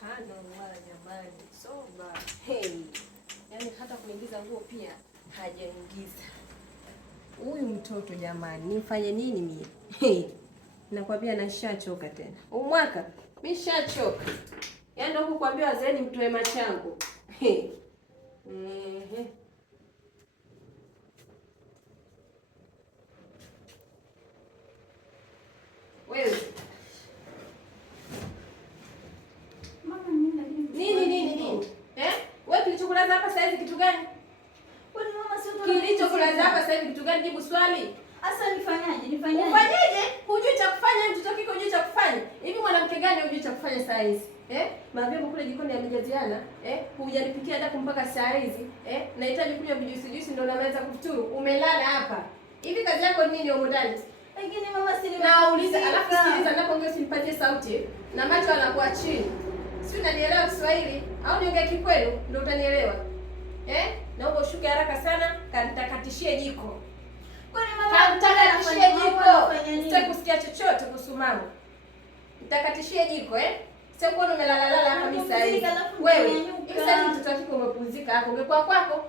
hana wala jamani, soba. Hey, yaani hata kuingiza nguo pia hajaingiza. Huyu mtoto jamani, nimfanye nini mimi? Hey, nakwambia nashachoka tena. Huu mwaka mimi nishachoka. Yaani ndio kukwambia wazeeni mtoe machango. Hey. Wewe nini? Wewe kilichokulaza hapa sasa hivi kitu gani? Kwani mama sio Kilichokulaza hapa sasa hivi kitu gani? Jibu swali. Asa nifanyaje? Ufanyeje? Hujui cha kufanya, mtoto kiko hujui cha kufanya. Hivi mwanamke gani hujui cha kufanya saa hizi? Mavemo kule jikoni yamejaziana, hujanipikia hata mpaka saa hizi, nahitaji kunywa vijuisi ndio naweza kufuturu. Umelala hapa. Hivi kazi yako nini huko ndani? Lakini mama si nauliza, alafu sikiliza, ninapoongea usinipatie sauti na macho yanakuwa chini. Si unanielewa Kiswahili au niongee Kikwelu ndio utanielewa? Naomba ushuke haraka sana, kantakatishie jiko. Kwani mama kantakatishie jiko. Sitaki kusikia chochote kuhusu mama. Nitakatishie jiko Sio kuona umelala hapa mimi saa hizi. Wewe, hivi sasa mtoto wako umepumzika hapo, ungekuwa kwako?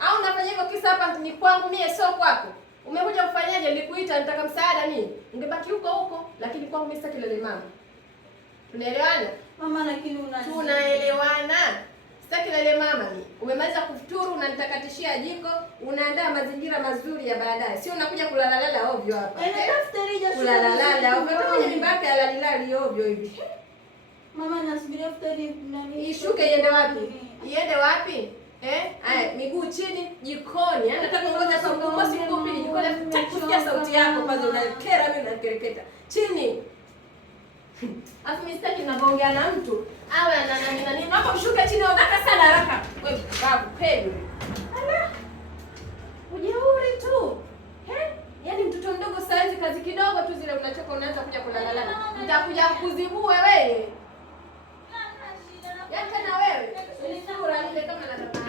Au unafanya hivyo kisa hapa ni kwangu mie sio kwako? Umekuja kufanyaje? Nilikuita nataka msaada mimi. Ungebaki huko, lakini kwangu mimi sitaki lele mama. Tunaelewana? Mama lakini tunaelewana. Sitaki lele mama mimi. Umemaliza kufuturu unanitakatishia jiko, unaandaa mazingira mazuri ya baadaye. Sio unakuja kulala ovyo hapa. Daftari ja kulala ovyo. Kama nyumba yako ya lalilali ovyo hivi. Mama nasubiria daftari nani? Ishuke iende wapi? Iende wapi? Haya, miguu chini jikoni. Nataka ngoja kwa mguu si mguu pili jikoni. Kusikia sauti yako kwanza unakera mimi nakereketa. Chini. Afu mimi sitaki ninapoongea na mtu awe ana nini. Hapo mshuke chini unataka sana haraka. Wewe babu pedo. Ala. Ujeuri tu. Yaani mtoto mdogo saizi kazi kidogo tu zile unachoka unaanza kuja kulala. Nitakuja kukuzibua wewe. Yaani tena wewe. Ni sura ile kama nataka